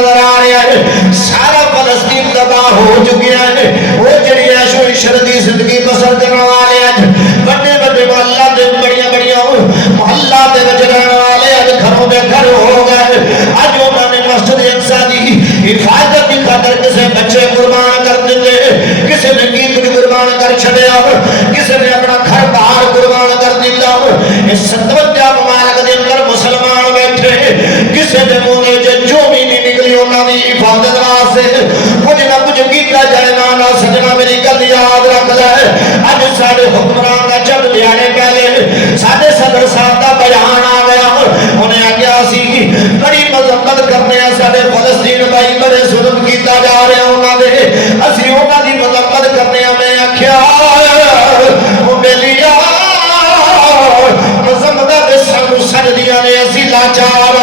نظر آ رہا ہے سارا فلسطین تباہ ہو چکا ہے وہ جڑی عیش و عشرت دی زندگی بسر کرنے والے ہیں بڑے بڑے محلہ دے بڑیاں بڑیاں محلہ دے وچ رہنے والے ہیں گھروں دے گھر ہو گئے اج انہاں نے مسجد اقصی دی حفاظت کی خاطر کسے بچے قربان کر دیتے کسے نے گیدڑ قربان کر چھڑیا کسے نے اپنا گھر باہر قربان کر دیتا اس 57 ممالک دے اندر مسلمان بیٹھے کسے نے منہ جو بھی نہیں نکلی انہاں دی حفاظت واسطے کچھ نہ کچھ کیتا جائے نا سجنا میری گل یاد رکھ لے اج سارے حکمران کا چند دیانے پہلے سارے صدر صاحب کا بیان آ گیا انہیں آگیا سی بڑی مذمت کرنے ہیں سارے فلسطین بھائی بڑے ظلم کیتا جا رہے ہیں انہوں نے اسی انہوں دی مذمت کرنے ہیں میں آکھیا وہ بیلیا مذمت دے سانو سجدیاں نے اسی لاچار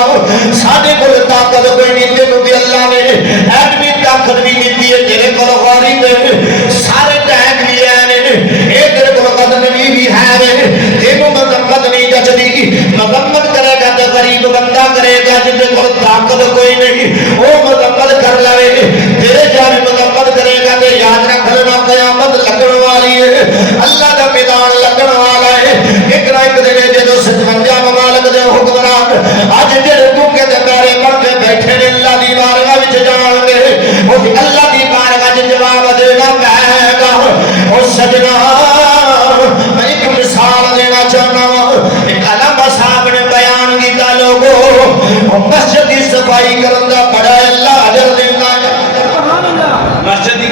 ساڈے کول طاقت کوئی نہیں تینوں بھی اللہ نے ایڈمی طاقت بھی نہیں دی تیرے کول غاری دے سارے ٹینک بھی ہیں اے تیرے کول قدم بھی ہے تینوں مذمت نہیں جچدی مذمت کرے گا تو غریب بندہ کرے گا جن کول طاقت کوئی نہیں وہ مذمت کر لے تیرے جان مذمت کرے گا تو یاد رکھ لینا قیامت لگن والی ہے اللہ کا میدان لگن والا ہے ایک نہ ایک دن جدو 57 ممالک دے حکمران اج جڑے بھوکے تے پیارے بن کے بیٹھے نے اللہ دی بارگاہ وچ جان گے او اللہ دی بارگاہ وچ جواب دینا پے گا او سجنا میں ایک مثال دینا چاہنا ہوں ایک علامہ صاحب نے بیان کیتا لوگوں مسجد کی صفائی کرن دا بڑا اللہ اجر دیندا ہے سبحان اللہ مسجد کی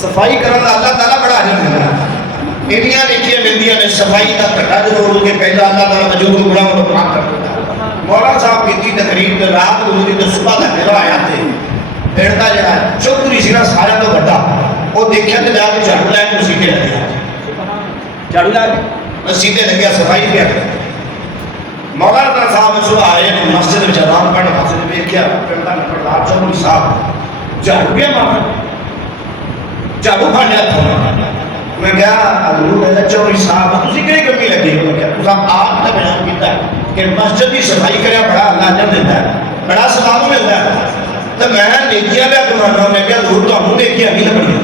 صفائی کرن دا اللہ تعالی بڑا اجر دیندا ہے انیاں نیکیاں ملدیاں نے صفائی دا گھٹا ضرور کے پہلا اللہ تعالی وجود گناہ کو پاک کر دیتا ہے مولانا صاحب کی تقریب تے رات گزری تے صبح دا میرا آیا تے بیٹھتا جڑا چوکری سی نا سارے تو بڑا وہ دیکھیا تے جا کے جھاڑو لے کے سیدھے لگیا جھاڑو لے کے سیدھے لگیا صفائی کیا مولانا صاحب صبح آئے مسجد وچ اذان پڑھن واسطے ویکھیا پنڈا نمبردار چوکری صاحب جھاڑو پیا مار جھاڑو پھڑ لیا تھا میں کہا حضور چوری صاحب تسی کہڑی کمی لگی ہو کیا اس آپ نے بیان کیتا ہے کہ مسجد کی صفائی کریا بڑا اللہ اجر دیتا ہے بڑا ثواب ملتا ہے تو میں نیکیاں پہ کمانا میں کہا حضور تانوں نیکیاں نہیں لبنیاں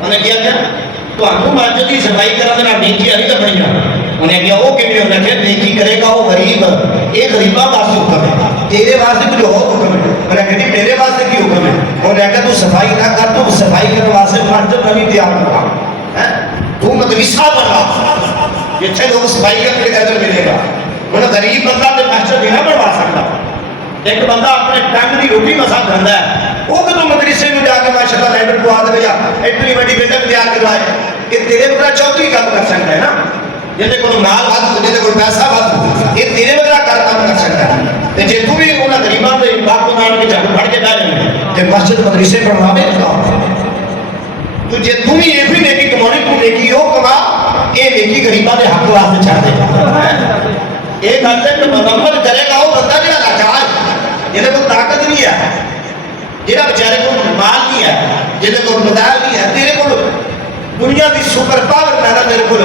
انہیں کیا کیا تانوں مسجد کی صفائی کرن نال نیکیاں نہیں لبنیاں انہیں کہا وہ کیویں ہوندا کہ نیکی کرے گا وہ غریب ایک غریباں واسطے حکم ہے تیرے واسطے کچھ اور حکم ہے میں نے کہا میرے واسطے کی حکم ہے انہیں کہا تو صفائی نہ کر تو صفائی کرنے واسطے مسجد نویں تیار کروا تو مدرسہ بنا جتنے لوگ صفائی کرنے کا اجر ملے گا انہیں غریب بندہ تو مسجد نہیں بنوا سکتا ایک بندہ اپنے ٹنگ کی روٹی مسا کھانا ہے وہ کدو مدرسے میں جا کے ماشاء اللہ لینڈر پوا دے یا اتنی بڑی بلڈنگ تیار کروائے کہ تیرے بغیر چوتھی کام کر سکتا ہے نا جیسے کوئی مال بات جیسے کوئی پیسہ بات یہ تیرے بغیر کام کر سکتا ہے جی تو بھی انہیں غریباں کے باپ کو نال کے جھاڑو پھڑ کے بیٹھ جائے کہ مسجد مدرسے بنواوے تو جے تم ہی یہ بھی نیکی کمانے کو نیکی ہو کما یہ نیکی غریباں دے حق واسطے چھڑ دے ایک گل ہے کہ مذمت کرے گا وہ بندہ جڑا لاچار جہاں کو طاقت نہیں ہے جہاں بیچارے کو مال نہیں ہے جہاں کو مدار نہیں ہے تیرے کو دنیا کی سپر پاور پیدا تیرے کو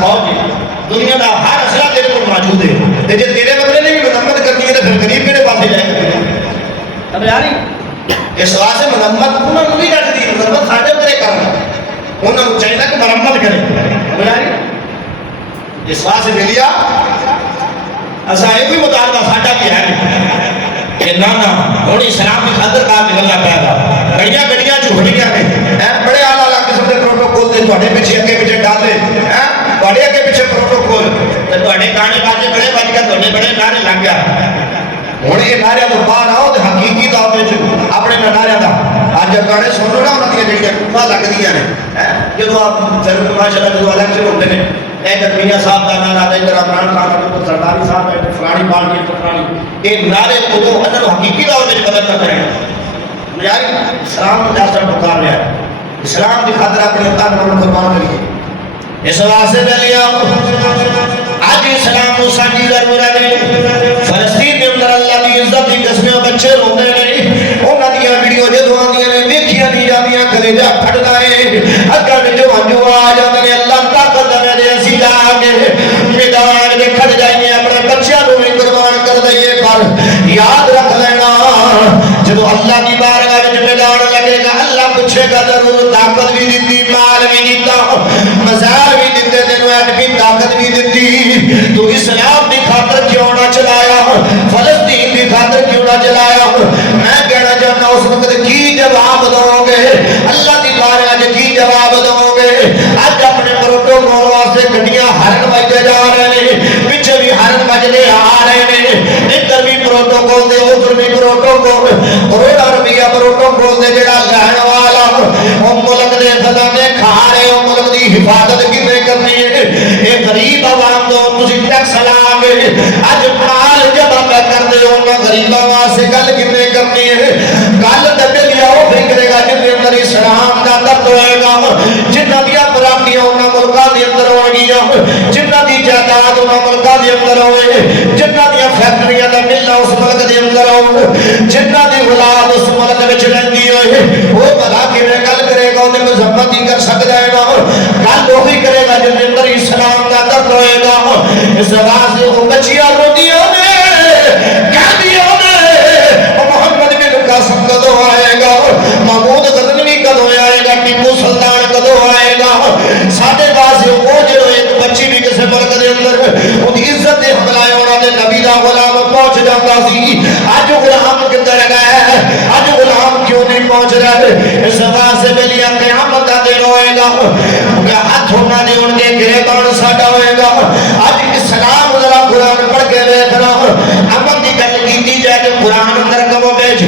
فوج ہے دنیا کا ہر اصلہ تیرے کو موجود ہے جی تیرے بغیر نے بھی مذمت کرنی ہے تو پھر غریب کہڑے پاسے جائے گا اب یاری اس واسطے مذمت انہوں نے نہیں رکھتی مذمت ساڈے کرے کرنا انہوں نے چاہیے کہ مرمت کرے اس واسطے ملیا ایسا یہ بھی مطالبہ ساڈا بھی ہے کہ نہ ہوں اسلام کی خاطر کار نکلنا پائے گا گڑیاں گڑیاں جھوڑیاں نے بڑے اعلیٰ قسم کے پروٹوکول سے تھوڑے پیچھے اگے پیچھے ڈالے تھوڑے اگے پیچھے پروٹوکول تھوڑے گانے باجے بڑے بج گیا تھوڑے بڑے نعرے لگ گیا ہوں یہ نعرے تو باہر آؤ تو حقیقی طور پہ اپنے نعرے کا اج گانے سن لو نا انہوں نے جہاں لگتی ہیں جب آپ ماشاء اللہ جب الیکشن ہوتے ہیں ادھر میاں صاحب کا نعرہ ہے ادھر عمران خان کا سرداری صاحب ہے فلانی پارٹی فلانی یہ نعرے ادو ادھر حقیقی طور پہ بدل نہ کریں یار اسلام جیسا پکار رہا ہے اسلام کی خاطر اپنے تن من قربان کریے اس واسطے لیا آج اسلام کو ساری ضرورت ہے فلسطین کے اندر اللہ کی عزت کی قسمیں بچے روتے ہیں انہوں نے ویڈیو جدو آدی نے دیکھیا نہیں جانیاں کلیجا پھٹتا ہے اگر جو ہنجو آ جاتے ہیں اللہ طاقت دے اسی جا کے میدان میں کھڑ جائیں اپنے بچوں کو بھی قربان کر دئیے پر یاد رکھ لینا جدو اللہ کی بارگاہ وچ میدان لگے گا اللہ پوچھے گا ضرور طاقت بھی دیتی مال بھی دیتا مزار بھی دیتے تینوں ایڈمی طاقت بھی دیتی تو اسلام دی خاطر کیوں نہ چلایا فلسطین دی خاطر کیوں نہ چلایا میں کہنا چاہتا اس وقت کی جواب دو گے اللہ دی بارگاہ وچ کی جواب دو گے اج اپنے پروٹوکول واسطے گڈیاں ہرن وجے جا رہے ہیں پیچھے بھی ہرن وجدے آ رہے ہیں ادھر بھی پروٹوکول دے ادھر بھی پروٹوکول کروڑا روپیہ پروٹوکول دے جڑا لہن والا وہ ملک دے خزانے کھا رہے ہو ملک دی حفاظت کنے کرنی ہے اے غریب عوام دو تسی ٹیکس لا گے اج مال جب میں کر دے ہو نہ غریب عوام سے گل کنے کرنی ہے گل دبے لیا وہ فکرے گا جن دے اندر اسلام دا درد ہوئے گا جنہ دیا پراکیاں انہاں ملکاں دے اندر ہوگیاں جنہ دی جائیداد انہاں ملکاں دے اندر ہوئے جنہ دیا فیکٹریاں دا ملنا اس ملک دے اندر ہو جنہ دی اولاد اس ملک وچ رہندی ہوئے وہ بھلا کیویں گل کرے گا اونے مذمت ہی کر سکدا ہے نا گل وہی کرے گا جن دے اندر اسلام دا درد ہوئے گا اس واسطے وہ بچیاں روندیاں نے کہندیاں نے محمد بن قاسم کدوں آئے گا محمود غزنوی کدوں آئے گا ٹیپو سلطان کدوں آئے گا ساڈے واسطے وہ جڑو ایک بچی بھی کسے ملک دے اندر اون دی عزت دے حملہ انہاں دے نبی دا غلام پہنچ جاتا سی اج غلام کدھر گئے اج غلام کیوں نہیں پہنچ رہے اس واسطے بلیا قیامت دا دن ہوئے گا ہاتھ ہونا دے ان کے گریبان ساڈا ہوئے گا اج اسلام ذرا قرآن پڑھ کے دیکھنا امن دی گل کیتی جائے کہ قرآن اندر کمو بیچ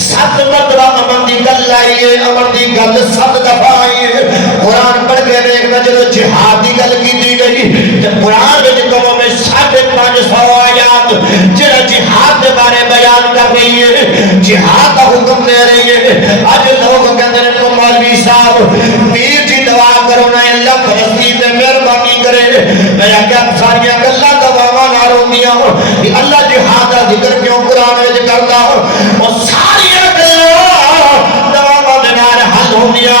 7 مرتبہ امن دی گل آئیے امن دی گل 7 دفعہ آئیے قرآن پڑھ کے دیکھنا جدو جہاد دی گل کیتی گئی جب قرآن میں کمو بیچ 550 آیات جڑا جہاد دے بارے بیان کر رہی ہے جہاد کا حکم دے رہی ہے آج لوگ کہتے ہیں تو مولوی صاحب پیر جی دعا کرو نا اللہ فلسطین میں مہربانی کرے میں کیا ساریاں گلاں دعاواں نال ہوندیاں کہ اللہ جہاد دا ذکر کیوں قرآن وچ کردا اور ساریاں گلاں دعاواں دے نال حل ہوندیاں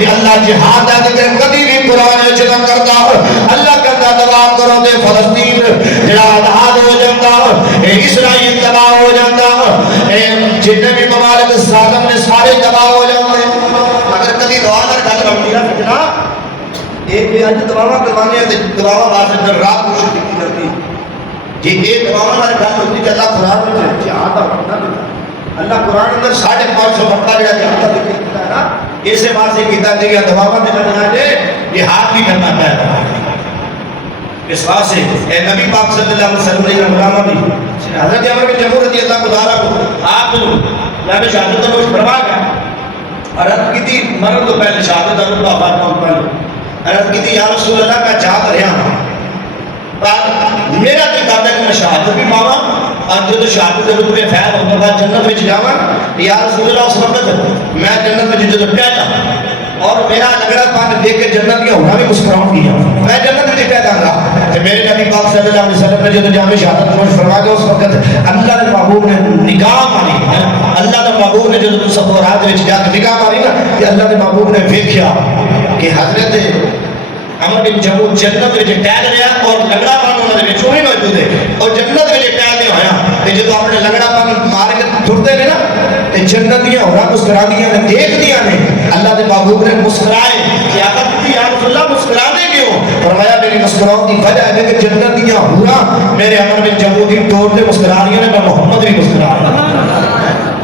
کہ اللہ جہاد دا ذکر کبھی بھی قرآن وچ نہ کردا اللہ کہندا دعا کرو تے فلسطین جڑا آزاد ہو جاندا اے اسرائیل تباہ ہو جاندا اے جتنے بھی ممالک ظالم نے سارے تباہ ہو جاندے اگر کبھی دعا نہ گل بنتی ہے سجنا ایک بھی اج دعاواں کروانے تے دعاواں واسطے رات کوشش کی جاتی جی اے دعاواں نال گل ہوندی تے اللہ قرآن وچ جہاد دا وعدہ دیتا اللہ قرآن اندر 550 وقتہ جڑا جہاد دا ذکر کیتا ہے نا اسے واسطے کیتا کہ دعاواں تے کرنا ہے جہاد بھی کرنا ہے اس واسطے اے نبی پاک صلی اللہ علیہ وسلم نے غلامہ بھی حضرت عمر بن جمہور رضی اللہ تعالیٰ کو آپ جب شہادت کا نوش فرما گیا اور عرض کی تھی مرد تو پہلے شہادت اور اللہ بات کو پہلے عرض کی تھی یا رسول اللہ کا چاہت رہا ہوں میرا دل کرتا ہے کہ میں شہادت بھی پاواں اور جو شہادت کے رتبے فیض ہونے بعد جنت وچ جاواں یا رسول اللہ اس وقت میں جنت وچ جو پہلا اور میرا لگڑا پان دیکھ کے جنت کی ہونا بھی مسکراؤں گی میں جنت میں کہہ داں گا کہ میرے نبی پاک صلی اللہ علیہ وسلم نے جو جامع شہادت نوش فرما کے اس وقت اللہ کے محبوب نے نگاہ ماری اللہ کے محبوب نے جو تصورات وچ جا کے نگاہ ماری نا کہ اللہ کے محبوب نے دیکھا کہ حضرت عمر بن جمہور جنت وچ ٹہل رہا اور لگڑا پان انہاں دے وچ وہی موجود ہے اور جنت وچ ٹہلدے ہویا تے جدوں اپنے لگڑا پان مار کے ٹرتے نے نا تے جنت دیاں ہوراں مسکراندیاں نے دیکھدیاں نے اللہ دے محبوب نے مسکرائے کہ آقا یا رسول اللہ مسکرانے کیوں فرمایا میری مسکراؤں کی وجہ ہے کہ جنت دیاں ہوراں میرے عمر بن جمہور کی ٹور تے مسکرا رہی ہیں میں محمد بھی مسکرا رہا ہوں